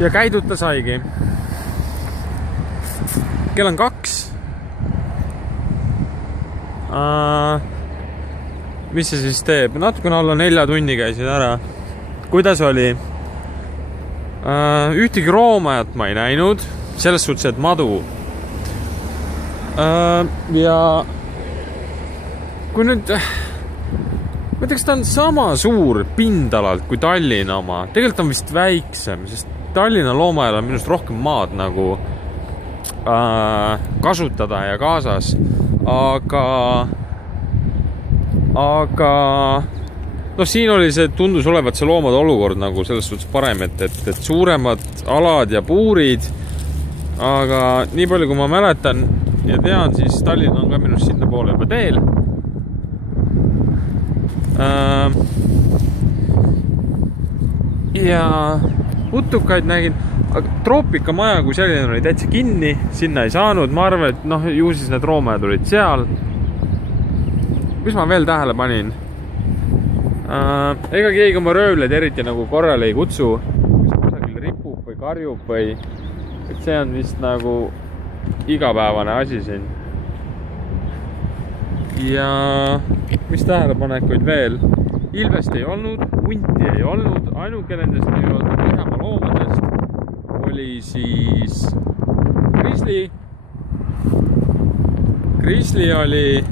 ja käiduta saigi. Kell on 2. Mis see siis teeb? Natukene alla 4 tunni käisin ära. Kuidas oli? Ühtegi roomajat ma ei näinud. Selles suhtes, et madu. Ja kui nüüd ma ütleks, ta on sama suur pindalalt kui Tallinna oma. Tegelikult on vist väiksem, sest Tallinna loomajal on minust rohkem maad nagu kasutada ja kaasas. Aga no siin oli see, tundus olevat see loomade olukord nagu selles suhtes parem, et suuremad alad ja puurid. Aga nii palju, kui ma mäletan ja tean, siis Tallinn on ka minust sinna poole juba teel. Ja putukaid nägin, aga troopikamaja kui selline oli täitsa kinni, sinna ei saanud. Ma arvan, et ju siis need roomajad olid seal. Mis ma veel tähele panin? Ega keegi oma röövleid eriti nagu korrale ei kutsu, mis kusagil ripub või karjub või et see on vist nagu igapäevane asi siin. Ja mis tähelepanekuid veel? Ilvest ei olnud, hunti ei olnud, ainuke nendest nii-öelda Põhjamaa loomadest oli siis Grizzly. Grizzly oli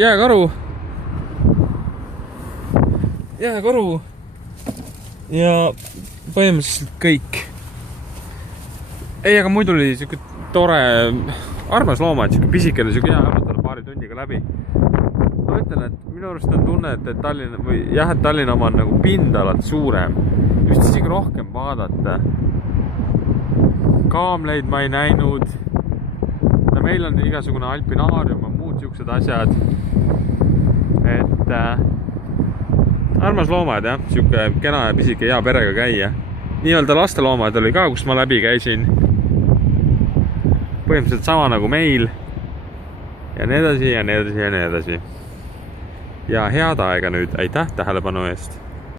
jääkaru ja põhimõtteliselt kõik. Ei, aga muidu oli siuke tore, armas looma, et siuke pisikene, siuke hea õpetada paari tunniga läbi. Ma ütlen, et minu arust on tunne, et Tallinna või jah, et Tallinna oma on nagu pindalalt suurem. Just isegi rohkem vaadata. Kaamleid ma ei näinud. No meil on igasugune alpinaarium ja muud siuksed asjad. Et armas loomad, jah, siuke kena ja pisike hea perega käia. Nii-öelda lasteloomad oli ka, kus ma läbi käisin. Põhimõtteliselt sama nagu meil. Ja nii edasi ja nii edasi ja nii edasi. Ja head aega nüüd. Aitäh tähelepanu eest!